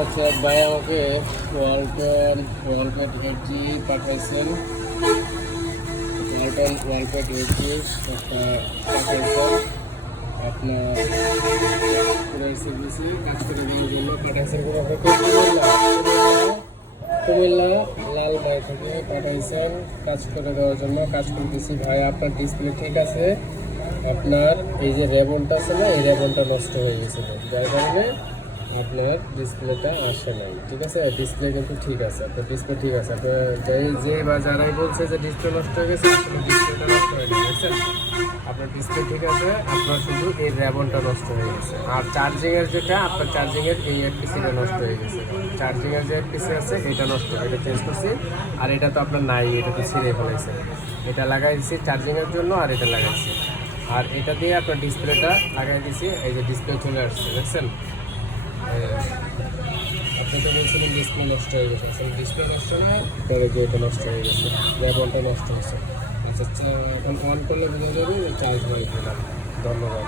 আচ্ছা ভাই আমাকে ওয়ালপেট এজি পাঠাইছেন, ওয়ালপেট এজি একটা পাঠাইছেন আপনার দিয়েছি কাজ করে দেওয়ার জন্য পাঠাইছেন। কুমিল্লা লালমাই থেকে পাঠাইছেন কাজ করে দেওয়ার জন্য। কাজ করে দিয়েছি ভাই, আপনার ডিসপ্লে ঠিক আছে, আপনার এই যে রেবনটা আছে না, এই রেবনটা নষ্ট হয়ে গেছিলো, যার কারণে আপনার ডিসপ্লেটা আসে নাই। ঠিক আছে, ডিসপ্লে কিন্তু ঠিক আছে, আপনার ডিসপ্লে ঠিক আছে। আপনার যে বা যারাই বলছে যে ডিসপ্লে নষ্ট হয়ে গেছে, আসলে ডিসপ্লেটা নষ্ট হয়ে গেছে, বুঝছেন? আপনার ডিসপ্লে ঠিক আছে, আপনার শুধু এই রেবনটা নষ্ট হয়ে গেছে। আর চার্জিংয়ের যেটা, আপনার চার্জিংয়ের এই এফপিসিটা নষ্ট হয়ে গেছে। চার্জিংয়ের যে এফপিসি আছে এটা নষ্ট, এটা চেঞ্জ করছি। আর এটা তো আপনার নাই, এটা তো ছিঁড়ে ফেলেছে। এটা লাগাইছি চার্জিংয়ের জন্য, আর এটা লাগাইছি। আর এটা দিয়ে আপনার ডিসপ্লেটা লাগাই দিছি, এই যে ডিসপ্লে চলে আসছে, দেখছেন? আপনি তো বলছিলেন ডিসপ্লে নষ্ট হয়ে গেছে, আসলে ডিসপ্লে নষ্ট হয়ে পরে যে এটা নষ্ট হয়ে গেছে, রেবনটা নষ্ট হচ্ছে। আচ্ছা, এখন অন করলে বোঝা যাবে চার্জ হয়ে গেলাম। ধন্যবাদ।